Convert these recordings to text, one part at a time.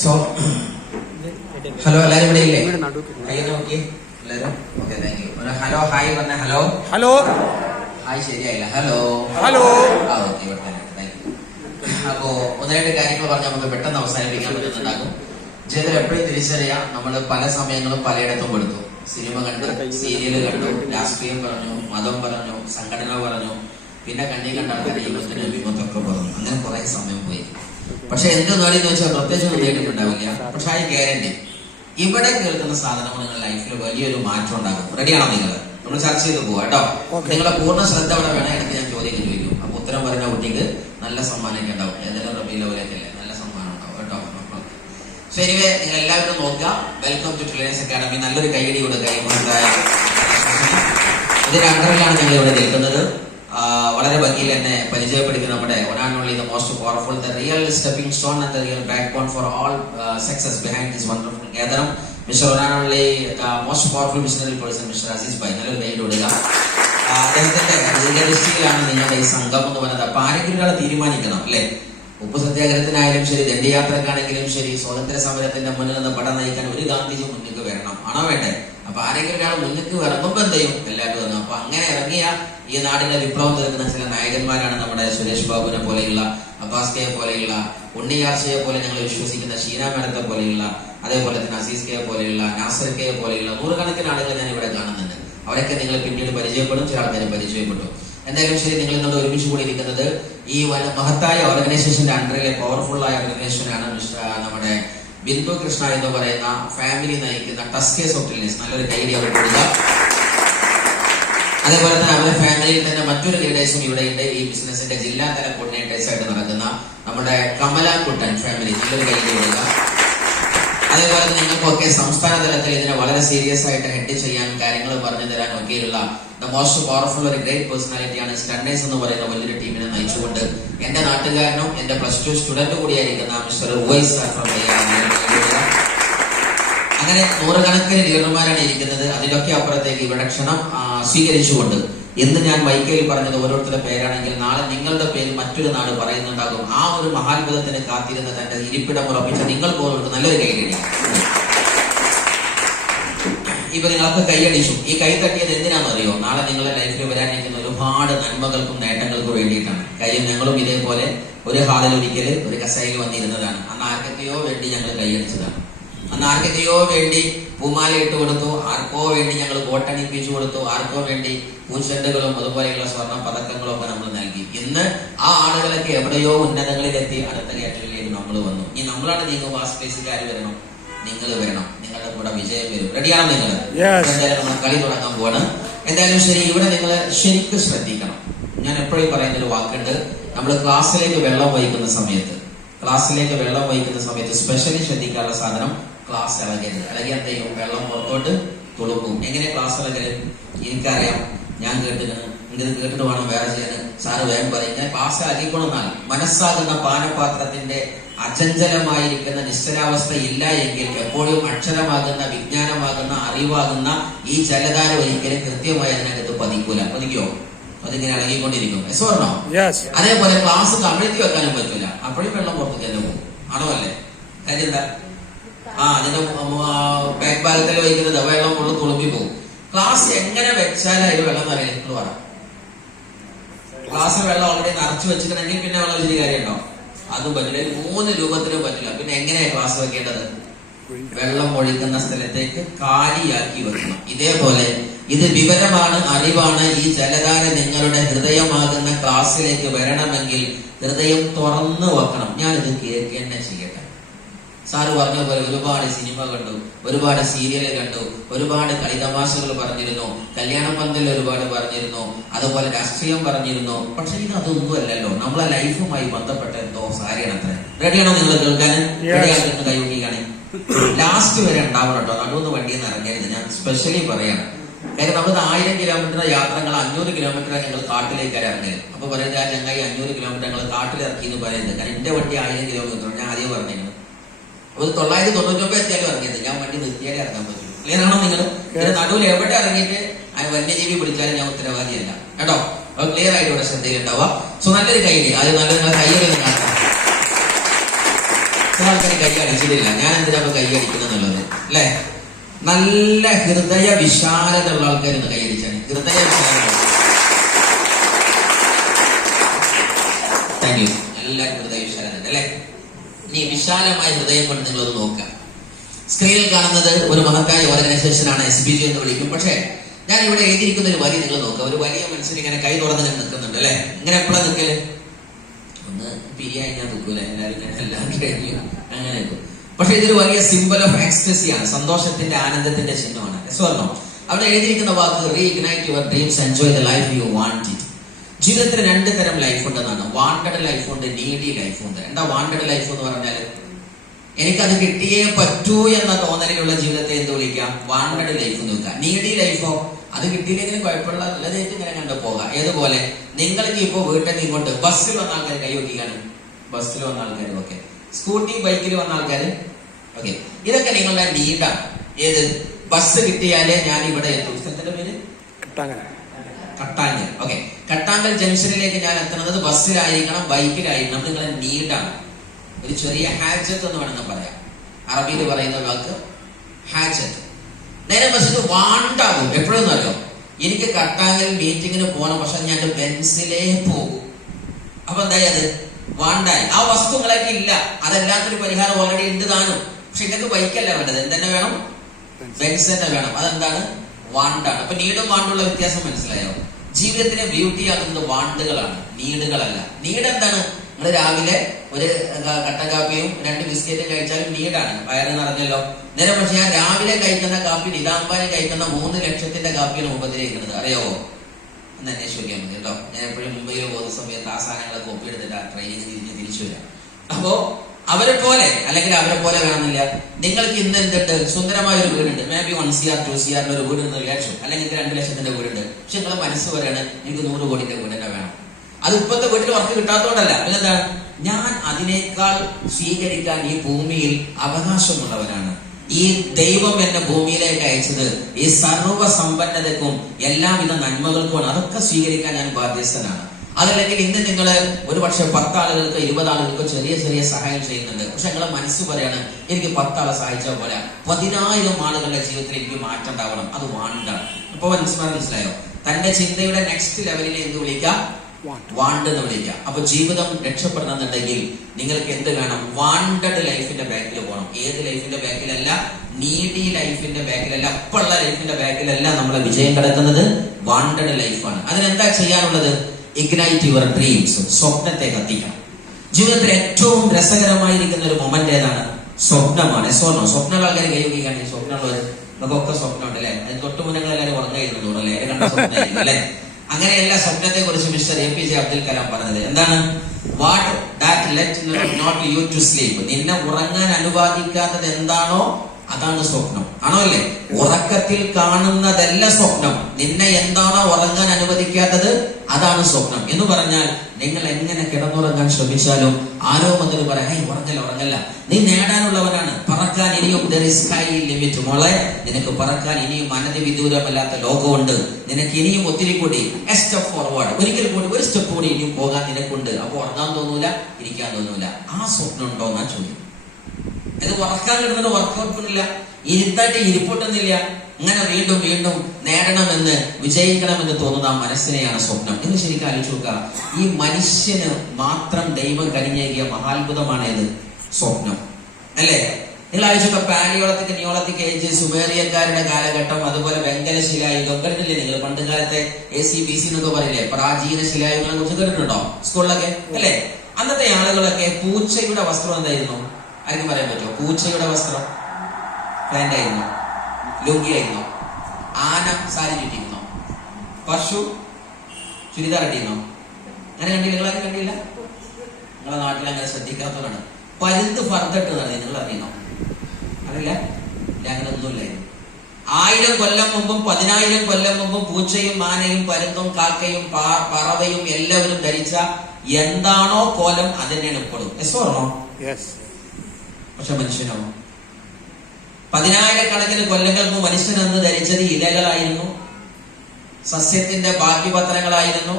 So hello, എല്ലാവരും ഇവിടെ ഇല്ലേ? കൈ നോക്കി എല്ലാവരും. Okay, thank you. Hello hi പറഞ്ഞ. ഹലോ ഹലോ ഹായ് ശരിയായില്ല. Hello hello. ആ ഓക്കെ, ഇവിടെ തന്നെ. Thank you. അപ്പോ ഒന്ന് രണ്ട് കാര്യങ്ങൾ പറഞ്ഞ് നമുക്ക് പെട്ടെന്ന് അവസാനിപ്പിക്കാൻ പറ്റുന്നുണ്ടാകും. ജീവിതത്തിൽ എപ്പോഴും തിരിച്ചറിയാം, നമ്മൾ പല സമയങ്ങളും പലയിടത്തും പെടുത്തു. സിനിമ കണ്ടു, സീരിയൽ കണ്ടു, രാഷ്ട്രീയം പറഞ്ഞു, മതം പറഞ്ഞു, സംഘടന പറഞ്ഞു, പിന്നെ കണ്ണി കണ്ട ആൾക്കാരെ യുവത്തിന് വിമത്തൊക്കെ പറഞ്ഞു. അങ്ങനെ കുറെ സമയം പോയി. പക്ഷെ എന്ത് നേടിയെന്ന് വെച്ചാൽ പ്രത്യേകിച്ച് ഒന്നും നേടിയിട്ടുണ്ടാവില്ല. പക്ഷെ ആ ഗ്യാരണ്ടി ഇവിടെ കേൾക്കുന്ന സാധനങ്ങൾ നിങ്ങളുടെ ലൈഫിൽ വലിയൊരു മാറ്റം ഉണ്ടാകും. റെഡിയാണോ നിങ്ങൾ? നമ്മൾ ചർച്ച ചെയ്ത് പോവാം കേട്ടോ. നിങ്ങളുടെ പൂർണ്ണ ശ്രദ്ധ അവിടെ വേണം. ഇടയ്ക്ക് ഞാൻ ചോദ്യം ചോദിക്കും. അപ്പൊ ഉത്തരം പറയുന്ന കുട്ടിക്ക് നല്ല സമ്മാനമൊക്കെ ഉണ്ടാവും. ഏതെങ്കിലും റബീല പോലെയൊക്കെയല്ലേ, നല്ല സമ്മാനം ഉണ്ടാവും കേട്ടോ. സോ എനിവേ, നിങ്ങൾ എല്ലാവരും നോക്കുക. Welcome to thrillers academy. നല്ലൊരു കൈയടി കൊടുക്കുക. ഇതിന്റെ അണ്ടറിലാണ് ഞങ്ങൾ ഇവിടെ നിൽക്കുന്നത്. വളരെ ഭംഗിയിൽ എന്നെ പരിചയപ്പെടുത്തുന്ന നമ്മുടെ one and only, the most powerful, the real stepping stone and the real backbone for all success behind this wonderful gathering, Mr. one and only, the most powerful visionary person, Mr. Aziz Bhai. നല്ലൊരു കൈ കൊടുക്കുക. അദ്ദേഹത്തിന്റെ ദീർഘദൃഷ്ടിയിലാണ് നിങ്ങളുടെ ഈ സംഘം എന്ന് പറയുന്നത്. അപ്പൊ ആരെങ്കിലും ഒരാളെ തീരുമാനിക്കണം അല്ലെ? ഉപ്പ് സത്യാഗ്രഹത്തിനായാലും ശരി, ദണ്ഡയാത്രക്കാണെങ്കിലും ശരി, സ്വാതന്ത്ര്യ സമരത്തിന്റെ മുന്നിൽ നിന്ന് പട നയിക്കാൻ ഒരു ഗാന്ധിജി മുന്നിലേക്ക് വരണം. ആണോ വേണ്ടേ? അപ്പൊ ആരെങ്കിലും ഒരാൾ മുന്നിലേക്ക് ഇറങ്ങുമ്പോ എന്ത് ചെയ്യും? എല്ലാവരും ഇറങ്ങും. അപ്പൊ അങ്ങനെ ഇറങ്ങിയ ഈ നാടിന്റെ വിപ്ലവം തീർക്കുന്ന ചില നായകന്മാരാണ് നമ്മുടെ സുരേഷ് ബാബുവിനെ പോലെയുള്ള, അബ്ബാസ് കെയെ പോലെയുള്ള, ഉണ്ണിയാർച്ചയെ പോലെ ഞങ്ങൾ വിശ്വസിക്കുന്ന ഷീന മേഡത്തെ പോലെയുള്ള, അതേപോലെ തന്നെ അസീസ് കെയെ പോലെയുള്ള, നാസർ കെയെ പോലെയുള്ള നൂറുകണക്കിന് ആളുകൾ ഞാൻ ഇവിടെ കാണുന്നുണ്ട്. അവരൊക്കെ നിങ്ങൾ പിന്നീട് പരിചയപ്പെടും. ചില ആൾക്കാരെ പരിചയപ്പെട്ടു. എന്തായാലും ശരി, നിങ്ങൾ ഇന്നോട് ഒരുമിച്ച് കൂടിയിരിക്കുന്നത് ഈ മഹത്തായ ഓർഗനൈസേഷന്റെ അണ്ടറിലെ പവർഫുൾ ആയ ഓർഗനൈസേഷനാണ് നമ്മുടെ ബിന്ദു കൃഷ്ണ എന്ന് പറയുന്ന ഫാമിലി നയിക്കുന്ന ടസ്കേഴ്സ് ഓഫ് ട്രില്ലേഴ്സ്. നല്ലൊരു കൈഡി അവർ കൊടുക്കുക. അതേപോലെ തന്നെ അവരുടെ ഫാമിലിയിൽ തന്നെ മറ്റൊരു ലീഡേഴ്സും ഇവിടെയുണ്ട്. ഈ ബിസിനസിന്റെ ജില്ലാതല കോർഡിനേറ്റേഴ്സ് ആയിട്ട് നടക്കുന്ന നമ്മുടെ കമലാക്കുട്ടൻ ഫാമിലി. നല്ലൊരു കൈഡി കൊടുക്കുക. അതേപോലെ നിങ്ങൾക്കൊക്കെ സംസ്ഥാന തലത്തിൽ ഇതിനെ വളരെ സീരിയസ് ആയിട്ട് ഹെഡ് ചെയ്യാൻ, കാര്യങ്ങൾ പറഞ്ഞു തരാൻ ഒക്കെയുള്ള ദ മോസ്റ്റ് പവർഫുൾ ഒരു ഗ്രേറ്റ് പേഴ്സണാലിറ്റിയാണ് സ്റ്റണ്ണേഴ്സ് എന്ന് പറയുന്ന വലിയൊരു ടീമിനെ നയിച്ചുകൊണ്ട് എന്റെ നാട്ടുകാരനും എന്റെ +2 സ്റ്റുഡന്റ് കൂടിയായിരിക്കുന്ന മിസ്റ്റർ ഉവൈസ് സാർ ഫ്രം അങ്ങനെ നൂറുകണക്കിന് ലീഡർമാരാണ് ഇരിക്കുന്നത്. അതിലൊക്കെ അപ്പുറത്തേക്ക് ഇവിടെ ക്ഷണം സ്വീകരിച്ചുകൊണ്ട് എന്ന് ഞാൻ മൈക്കയിൽ പറഞ്ഞത് ഓരോരുത്തരുടെ പേരാണെങ്കിൽ നാളെ നിങ്ങളുടെ പേര് മറ്റൊരു നാട് പറയുന്നുണ്ടാകും. ആ ഒരു മഹാത്ഭുതത്തിന് കാത്തിരുന്ന് തന്റെ ഇരിപ്പിടം ഉറപ്പിച്ച നിങ്ങൾ പോലും നല്ലൊരു കൈയടി. ഇപ്പൊ നിങ്ങൾക്ക് കൈയടിച്ചു. ഈ കൈ തട്ടിയത് എന്തിനാണെന്നറിയോ? നാളെ നിങ്ങളുടെ ലൈഫിൽ വരാനിരിക്കുന്ന ഒരുപാട് നന്മകൾക്കും നേട്ടങ്ങൾക്കും വേണ്ടിയിട്ടാണ്. കാര്യം ഞങ്ങളും ഇതേപോലെ ഒരു ഹാളിൽ ഒരിക്കൽ ഒരു കസേരയിൽ വന്നിരുന്നതാണ്. അന്ന് ആർക്കൊക്കെയോ വേണ്ടി ഞങ്ങൾ കൈയടിച്ചതാണ്. അന്ന് ആർക്കൊക്കെയോ വേണ്ടി പൂമാല ഇട്ട് കൊടുത്തു, ആർക്കോ വേണ്ടി ഞങ്ങൾ ബോട്ടണിപ്പിച്ചു കൊടുത്തു, ആർക്കോ വേണ്ടി പൂച്ചെണ്ടുകളും അതുപോലെയുള്ള സ്വർണ്ണ പതക്കങ്ങളും ഒക്കെ നമ്മൾ നൽകി. ഇന്ന് ആ ആളുകളൊക്കെ എവിടെയോ ഉന്നതങ്ങളിലെത്തി അടുത്ത കാറ്റഗറിയിലേക്ക് നമ്മൾ വന്നു. ഇനി നമ്മളാണ് നീങ്ങും. ആ സ്പേസിൽ ആര് വരണം? നിങ്ങൾ വരണം. നിങ്ങളുടെ കൂടെ വിജയം വരും. റെഡിയാണോ നിങ്ങൾ? എന്തായാലും നമ്മൾ കളി തുടങ്ങാൻ പോവാണ്. എന്തായാലും ശരി, ഇവിടെ നിങ്ങൾ ശരിക്കും ശ്രദ്ധിക്കണം. ഞാൻ എപ്പോഴും പറയുന്നൊരു വാക്കുണ്ട്. നമ്മൾ ക്ലാസ്സിലേക്ക് വെള്ളം വഹിക്കുന്ന സമയത്ത് സ്പെഷ്യലി ശ്രദ്ധിക്കാനുള്ള സാധനം ക്ലാസ് ഇളകരുത്. ഇളകിയ എന്ത് ചെയ്യും? വെള്ളം പുറത്തോട്ട് തുളുമ്പും. എങ്ങനെ ക്ലാസ് ഇളകരുത്? എനിക്കറിയാം, ഞാൻ കേട്ടിട്ടുണ്ട്. ഇത് കേട്ടിട്ട് വേണം വേറെ ചെയ്യാൻ. സാറ് വേഗം പറയും. ഞാൻ ക്ലാസ് ഇളകിക്കൊണ്ടെന്നാൽ മനസ്സാകുന്ന പാനപാത്രത്തിന്റെ അചഞ്ചലമായിരിക്കുന്ന നിശ്ചലാവസ്ഥ ഇല്ല എങ്കിൽ എപ്പോഴും അക്ഷരമാകുന്ന, വിജ്ഞാനമാകുന്ന, അറിവാകുന്ന ഈ ജലധാര ഒരിക്കലും കൃത്യമായി അതിനകത്ത് പതിക്കൂല. പതിക്കോ? അതിങ്ങനെ ഇളകിക്കൊണ്ടിരിക്കും. എസോർണോ? അതേപോലെ ക്ലാസ് കമിഴ്ത്തി വെക്കാനും പറ്റൂല. അപ്പോഴും വെള്ളം പുറത്തേക്ക് തന്നെ പോകും. ആണോ അല്ലേ? കാര്യം എന്താ? അതിന്റെ ബാക്ക് ഭാഗത്തിൽ വയ്ക്കുന്നത് വെള്ളം കൊണ്ട് തുളുമ്പി പോകും. ക്ലാസ് എങ്ങനെ വെച്ചാലും അതിൽ വെള്ളം നിറയില്ല. നിങ്ങൾ പറ. ക്ലാസ് വെള്ളം ഓൾറെഡി നിറച്ചു വെച്ചിട്ടുണ്ടെങ്കിൽ പിന്നെ വെള്ളം വലിയ കാര്യം ഉണ്ടോ? അതും പറ്റില്ല. 3 രൂപത്തിലും പറ്റില്ല. പിന്നെ എങ്ങനെയാ ക്ലാസ് വെക്കേണ്ടത്? വെള്ളം ഒഴിക്കുന്ന സ്ഥലത്തേക്ക് കാലിയാക്കി വെക്കണം. ഇതേപോലെ ഇത് വിവരമാണ്, അറിവാണ്. ഈ ജലധാര നിങ്ങളുടെ ഹൃദയമാകുന്ന ക്ലാസ്സിലേക്ക് വരണമെങ്കിൽ ഹൃദയം തുറന്നു വെക്കണം. ഞാനിത് കേൾക്കുക തന്നെ ചെയ്യട്ടെ. സാറ് പറഞ്ഞ പോലെ ഒരുപാട് സിനിമ കണ്ടു, ഒരുപാട് സീരിയൽ കണ്ടു, ഒരുപാട് കളിതമാശകൾ പറഞ്ഞിരുന്നു, കല്യാണ പന്തൽ ഒരുപാട് പറഞ്ഞിരുന്നു, അതുപോലെ രാഷ്ട്രീയം പറഞ്ഞിരുന്നു. പക്ഷെ ഇത് അതൊന്നും അല്ലല്ലോ. നമ്മളെ ലൈഫുമായി ബന്ധപ്പെട്ട എന്തോ സാരിയാണ് അത്ര. റെഡിയാണോ നിങ്ങൾ കേൾക്കാൻ? റെഡിയാണെന്ന് കൈവക്കിയാണ്. ലാസ്റ്റ് വരെ ഉണ്ടാവണം കേട്ടോ. നടുവൊന്ന് വണ്ടിയിൽ നിന്ന് ഇറങ്ങരുത്. ഞാൻ സ്പെഷ്യലി പറയാണ്. കാര്യം നമ്മൾ 1000 കിലോമീറ്റർ യാത്രകൾ 500 കിലോമീറ്റർ ഞങ്ങൾ കാട്ടിലേക്ക് ഇറങ്ങിയത്. അപ്പൊ പറയുന്നത് ആ ചങ്ങായി 500 കിലോമീറ്റർ ഞങ്ങൾ കാട്ടിലിറക്കി എന്ന് പറയുന്നത്. കാരണം എന്റെ വണ്ടി 1000 കിലോമീറ്റർ ഞാൻ ആദ്യം പറഞ്ഞിരുന്നു. അത് 999 എത്തിയാലും ഇറങ്ങിയത്. ഞാൻ വണ്ടി നിർത്തിയാലേ ഇറങ്ങാൻ പറ്റുള്ളൂ. ക്ലിയറാണോ നിങ്ങൾ? നടുവിൽ എവിടെ ഇറങ്ങിയിട്ട് വന്യജീവി പിടിച്ചാലും ഞാൻ ഉത്തരവാദിയല്ല കേട്ടോ. അപ്പൊ ക്ലിയർ ആയിട്ട് ഇവിടെ ശ്രദ്ധയിലുണ്ടാവുക. സോ നല്ലൊരു കൈഡി. അത് നല്ലൊരു കയ്യിൽ കാണാം. ചില ആൾക്കാർ കൈ അടിച്ചിട്ടില്ല. ഞാൻ എന്തിനാ കൈ അടിക്കുന്നുള്ളത് അല്ലെ? നല്ല ഹൃദയ വിശാലത ഉള്ള ആൾക്കാർ കൈ അടിച്ചാണ്. ഹൃദയ വിശാലത. Thank you. എല്ലാവർക്കും ഹൃദയ വിശാലത അല്ലെ? ഇനി വിശാലമായ ഹൃദയം കൊണ്ട് നിങ്ങളത് നോക്കുക. സ്ക്രീനിൽ കാണുന്നത് ഒരു മഹത്തായ ഓർഗനൈസേഷനാണ്, SBG എന്ന് വിളിക്കും. പക്ഷേ ഞാൻ ഇവിടെ എഴുതിയിരിക്കുന്ന ഒരു വരി നിങ്ങൾ നോക്കുക. ഒരു വലിയ മനുഷ്യൻ ഇങ്ങനെ കൈ തുറന്ന് ഞാൻ നിൽക്കുന്നുണ്ട് അല്ലെ? ഇങ്ങനെ എപ്പോഴാണ് നിൽക്കല്? ഒന്ന് പിരിയായി ഞാൻ നിൽക്കൂല, എല്ലാവരും എല്ലാം കഴിഞ്ഞു അങ്ങനെ നിൽക്കും. പക്ഷെ ഇതൊരു വലിയ സിംബൽ ഓഫ് എക്സ്റ്റസിയാണ്, സന്തോഷത്തിന്റെ ആനന്ദത്തിന്റെ ചിഹ്നമാണ്. സ്വർണ്ണം അവിടെ എഴുതിയിരിക്കുന്ന വാക്ക് reignite your dreams, enjoy the life you want it. ജീവിതത്തിൽ 2 തരം ലൈഫ് ഉണ്ടെന്നാണ്. വാണ്ടഡ് ലൈഫ് ഉണ്ട്, നീഡി ലൈഫ് ഉണ്ട്. എന്താ വാണ്ടഡ് ലൈഫ് എന്ന് പറഞ്ഞാൽ? എനിക്കത് കിട്ടിയേ പറ്റൂ എന്ന തോന്നലിലുള്ള ജീവിതത്തെ എന്ത് വിളിക്കാം? വാണ്ടഡ് ലൈഫ് എന്ന് വെക്കാം. നീഡി ലൈഫോ അത് കിട്ടിയില്ലെങ്കിലും കുഴപ്പമില്ല, നല്ലതായിട്ട് ഇങ്ങനെ കണ്ടു പോകാം. ഏതുപോലെ നിങ്ങൾക്ക് ഇപ്പോ വീട്ടിൽ നിന്ന് ഇങ്ങോട്ട് ബസ്സിൽ വന്ന ആൾക്കാർ കൈ നോക്കിക്കാനും, ബസ്സിൽ വന്ന ആൾക്കാർ ഓക്കെ, സ്കൂട്ടി ബൈക്കിൽ വന്ന ആൾക്കാർ ഓക്കെ, ഇതൊക്കെ നിങ്ങളുടെ നീഡാണ്. ഏത്? ബസ് കിട്ടിയാലേ ഞാൻ ഇവിടെ എത്തും. സ്ഥലത്തിന്റെ പേര് കട്ടാങ്ങൽ. ഓക്കെ, കട്ടാങ്ങൽ ജംഗ്ഷനിലേക്ക് ഞാൻ എത്തുന്നത് ബസ്സിലായിരിക്കണം, ബൈക്കിലായിരിക്കണം. നിങ്ങളെ നീഡാണ്. ഒരു ചെറിയ ഹാജത്ത് എന്ന് വേണമെന്ന് പറയാം. അറബിയിൽ പറയുന്ന വാക്ക് ഹാജത്ത്. നേരെ ബസ്സിന് വാണ്ടാകും. എപ്പോഴും അറിയോ, എനിക്ക് കട്ടാങ്ങൽ മീറ്റിങ്ങിന് പോകണം, പക്ഷെ ഞാൻ ബെൻസിലേ പോകും. അപ്പൊ എന്തായി? അത് വാണ്ടായി. ആ വസ്തുക്കളൊക്കെ ഇല്ല. അതെല്ലാത്തൊരു പരിഹാരം ഓൾറെഡി ഉണ്ട് താനും. പക്ഷെ നിങ്ങൾക്ക് ബൈക്കല്ല വേണ്ടത്, എന്തെന്നെ വേണം? ബെൻസ് തന്നെ വേണം. അതെന്താണ്? വാണ്ടാണ്. അപ്പൊ നീഡും വാണ്ടുള്ള വ്യത്യാസം മനസ്സിലായോ? ജീവിതത്തിനെ ബ്യൂട്ടി ആക്കുന്നത് വാണ്ടുകളാണ്, നീഡുകളല്ല. നീഡ് എന്താണ്? നിങ്ങൾ രാവിലെ ഒരു കട്ടൻ കാപ്പിയും 2 ബിസ്ക്കറ്റും കഴിച്ചാലും നീഡാണ്, വയറ് നിറഞ്ഞല്ലോ. നേരെ പക്ഷെ ഞാൻ രാവിലെ കഴിക്കുന്ന കാപ്പി നിതാംബാനി കഴിക്കുന്ന 3 ലക്ഷത്തിന്റെ കാപ്പിയാണ് ഉപദ്രവിക്കുന്നത്. അറിയാവോ? എന്ന് അന്വേഷിക്കാൻ മതി കേട്ടോ. ഞാൻ എപ്പോഴും മുംബൈയിൽ പോകുന്ന സമയത്ത് ആ സാധനങ്ങളെ കോപ്പി എടുത്തിട്ട് ആ ട്രെയിനിൽ തിരിച്ചു വരാം. അപ്പോ അവരെ പോലെ അല്ലെങ്കിൽ അവരെ പോലെ വേണമെന്നില്ല. നിങ്ങൾക്ക് ഇന്ന് എന്തുണ്ട്? സുന്ദരമായ ഒരു വീടുണ്ട്, മേ ബി 1 CR 2 CR ഒരു വീടുണ്ട് വിചാരിച്ചു, അല്ലെങ്കിൽ 2 ലക്ഷത്തിന്റെ വീടുണ്ട്. പക്ഷെ നിങ്ങളെ മനസ്സ് പറയാണ് എനിക്ക് 100 കോടിന്റെ വീട് തന്നെ വേണം. അത് ഇപ്പോഴത്തെ വീട്ടിൽ വർക്ക് കിട്ടാത്തതുകൊണ്ടല്ല, പിന്നെന്താണ്? ഞാൻ അതിനേക്കാൾ സ്വീകരിക്കാൻ ഈ ഭൂമിയിൽ അവകാശമുള്ളവരാണ്. ഈ ദൈവം എന്നെ ഭൂമിയിലേക്ക് അയച്ചത് ഈ സർവ്വ സമ്പന്നതക്കും എല്ലാവിധ നന്മകൾക്കുമാണ്. അതൊക്കെ സ്വീകരിക്കാൻ ഞാൻ ബാധ്യസ്ഥനാണ്. അതല്ലെങ്കിൽ ഇന്ന് നിങ്ങൾ ഒരു പക്ഷെ 10 ആളുകൾക്ക് 20 ആളുകൾക്ക് ചെറിയ ചെറിയ സഹായം ചെയ്യുന്നുണ്ട്. പക്ഷെ നിങ്ങളെ മനസ്സ് പറയാണ് എനിക്ക് 10 ആളെ സഹായിച്ചാൽ പോലെ 10,000 ആളുകളുടെ ജീവിതത്തിൽ എനിക്ക് മാറ്റം ഉണ്ടാവണം. അത് വാണ്ടാണ്. അപ്പൊ മനസ്സിലായോ? തന്റെ ചിന്തയുടെ നെക്സ്റ്റ് ലെവലിനെ എന്ത് വിളിക്കാം? വാണ്ട് എന്ന് വിളിക്കാം. അപ്പൊ ജീവിതം രക്ഷപ്പെടണമെന്നുണ്ടെങ്കിൽ നിങ്ങൾക്ക് എന്ത് വേണം? വാണ്ടഡ് ലൈഫിന്റെ ബാക്കിൽ പോകണം. ഏത് ലൈഫിന്റെ ബാക്കിലല്ല? നീഡി ലൈഫിന്റെ ബാക്കിലല്ല, അപ്പുള്ള ലൈഫിന്റെ ബാക്കിലല്ല. നമ്മളെ വിജയം കിടക്കുന്നത് വാണ്ടഡ് ലൈഫാണ്. അതിനെന്താ ചെയ്യാനുള്ളത്? Ignite your dreams. സ്വപ്നത്തെ കത്തിക്കണം. ജീവിതത്തിൽ ഏറ്റവും രസകരമായിരിക്കുന്ന ഒരു മൊമെന്റ് ഏതാണ്? സ്വപ്നമാണ്. സ്വപ്നങ്ങൾ ആൾക്കാർ കൈവയ്ക്കുകയാണ്. സ്വപ്നമുള്ളവർ നമുക്കൊക്കെ സ്വപ്നമുണ്ട് അല്ലെ? അതിന് തൊട്ടുമുന്നങ്ങൾ എല്ലാവരും ഉറങ്ങുന്നു അല്ലെ? കണ്ട സ്വപ്നം അല്ലെ? അങ്ങനെയല്ല സ്വപ്നത്തെ കുറിച്ച് മിസ്റ്റർ APJ അബ്ദുൽ കലാം പറഞ്ഞത്. എന്താണ്? What that let not you to sleep. നിന്നെ ഉറങ്ങാൻ അനുവാദിക്കാത്തത് എന്താണോ അതാണ് സ്വപ്നം. ആണോ അല്ലേ? ഉറക്കത്തിൽ കാണുന്നതല്ല സ്വപ്നം. നിന്നെ എന്താണോ ഉറങ്ങാൻ അനുവദിക്കാത്തത് അതാണ് സ്വപ്നം. എന്ന് പറഞ്ഞാൽ നിങ്ങൾ എങ്ങനെ കിടന്നുറങ്ങാൻ ശ്രമിച്ചാലും ആരോ വന്നിട്ട് പറയാം ഉറങ്ങല്ല, നീ നേടാനുള്ളവനാണ്. പറക്കാൻ ഇനിയും there is sky limit. മോളെ, നിനക്ക് പറക്കാൻ ഇനിയും അനധി വിദൂരമല്ലാത്ത ലോകമുണ്ട്. നിനക്ക് ഇനിയും ഒത്തിരി കൂടി a step forward, ഒരിക്കൽ കൂടി ഒരു സ്റ്റെപ്പ് കൂടി ഇനിയും പോകാൻ നിനക്കുണ്ട്. അപ്പൊ ഉറങ്ങാൻ തോന്നൂല, ഇരിക്കാൻ തോന്നൂല. ആ സ്വപ്നം ഉണ്ടോ എന്നാ ചോദ്യം. ഇത് ഉറക്കാൻ കിട്ടുന്നത് വർക്കൗട്ടില്ല, ഇരുത്തായിട്ട് ഇരിപ്പൊട്ടുന്നില്ല. അങ്ങനെ വീണ്ടും വീണ്ടും നേടണമെന്ന് വിജയിക്കണമെന്ന് തോന്നുന്ന ആ മനസ്സിനെയാണ് സ്വപ്നം. എന്ന് ശരിക്കും ആലോചിച്ച് നോക്കുക. ഈ മനുഷ്യന് മാത്രം ദൈവം കനിഞ്ഞേകിയ മഹാത്ഭുതമാണ് ഇത് സ്വപ്നം അല്ലേ? നിങ്ങൾ ആലോചിച്ചൊക്കെ പാലിയോളത്തിക്ക് നിയോളത്തിക്ക് ഏജ്, സുമേറിയക്കാരുടെ കാലഘട്ടം, അതുപോലെ വെങ്കല ശിലായുഗം കേട്ടിട്ടില്ലേ നിങ്ങൾ? പണ്ട് കാലത്തെ ACBC എന്നൊക്കെ പറയില്ലേ, പ്രാചീന ശിലായുഗങ്ങളെ കുറിച്ച് കേട്ടിട്ടുണ്ടോ സ്കൂളിലൊക്കെ അല്ലേ? അന്നത്തെ ആളുകളൊക്കെ പൂച്ചയുടെ വസ്ത്രം എന്തായിരുന്നു? ആർക്കും പറയാൻ പറ്റുമോ? പൂച്ചയുടെ വസ്ത്രം പാന്റ് ആയിരുന്നു, ലുങ്കി ആയിരുന്നു. ആന സാരി ചുറ്റിയിരുന്നോ? പശു ചുരിദാർ ഇട്ടിരുന്നോ? അങ്ങനെ കണ്ടില്ല? നിങ്ങളാരും കണ്ടില്ല? നിങ്ങളെ നാട്ടിൽ അങ്ങനെ ശ്രദ്ധിക്കാത്തവരാണ്. പരുന്ത് ഫർദ്ദട്ട് നടത്തി, നിങ്ങൾ അറിയണോ? അറിയില്ല? അങ്ങനെ ഒന്നുമില്ലായിരുന്നു. 1000 കൊല്ലം മുമ്പും 10,000 കൊല്ലം മുമ്പും പൂച്ചയും ആനയും പരുന്തും കാക്കയും പറവയും എല്ലാവരും ധരിച്ച എന്താണോ കോലം അതന്നെയാണ് ഇപ്പോഴും. ഓർമ്മോ? പക്ഷെ മനുഷ്യനോ? 10,000 കൊല്ലങ്ങൾ മുമ്പ് മനുഷ്യൻ അന്ന് ധരിച്ചത് ഇലകളായിരുന്നു, സസ്യത്തിന്റെ ബാക്കി പത്രങ്ങളായിരുന്നു,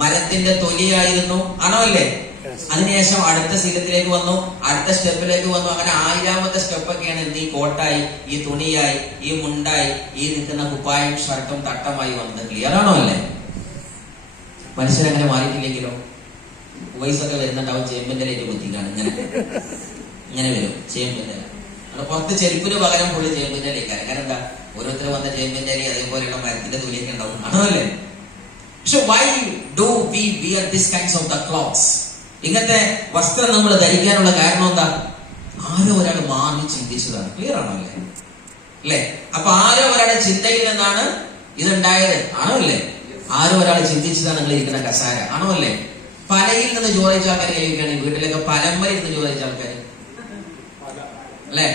മരത്തിന്റെ തൊലിയായിരുന്നു. ആണോ അല്ലേ? അതിനുശേഷം അടുത്ത ശീലത്തിലേക്ക് വന്നു, അടുത്ത സ്റ്റെപ്പിലേക്ക് വന്നു. അങ്ങനെ 1000ാമത്തെ സ്റ്റെപ്പൊക്കെയാണ് എന്ത് ഈ കോട്ടായി, ഈ തുണിയായി, ഈ മുണ്ടായി, ഈ നിൽക്കുന്ന കുപ്പായും ഷർട്ടും തട്ടമായി വന്നത്. ക്ലിയർ ആണോ അല്ലേ? മനുഷ്യരങ്ങനെ മാറിയിട്ടില്ലെങ്കിലോ? വയസ്സൊക്കെ വരുന്നുണ്ടാവും ചേമ്പിന്റെ ലേറ്റ് ബുദ്ധിക്കാണ്. ഇങ്ങനെ വരും ചേമ്പിന്റെ. പുറത്ത് ചെരുപ്പിന് പകരം പുള്ളി ചേമ്പിന്റെ ലേക്കാണ്. കാരണം എന്താ, ഓരോരുത്തർ വന്ന ചേമ്പിന്റെ അരി അതേപോലെയുള്ള മരത്തിന്റെ തുലിയൊക്കെ ഉണ്ടാവും. ആണോ അല്ലേ? പക്ഷെ why do we wear this kinds of the clothes? ഇങ്ങനത്തെ വസ്ത്രം നമ്മൾ ധരിക്കാനുള്ള കാരണം എന്താ? ആരോ ഒരാൾ മാറി ചിന്തിച്ചതാണ്. ക്ലിയർ ആണോ അല്ലേ? അല്ലേ? അപ്പൊ ആരോ ഒരാളുടെ ചിന്തയിൽ നിന്നാണ് ഇതുണ്ടായത്. ആണോ അല്ലേ? ആരോ ഒരാൾ ചിന്തിച്ചതാണ് നിങ്ങൾ ഇരിക്കുന്ന കസാര. ആണോ അല്ലേ? പലയിൽ നിന്ന് ചോദിച്ച ആൾക്കാർ കഴിയുകയാണ്. വീട്ടിലൊക്കെ പലമ്പരയിൽ നിന്ന് ചോദിച്ച ആൾക്കാർ അല്ലേ?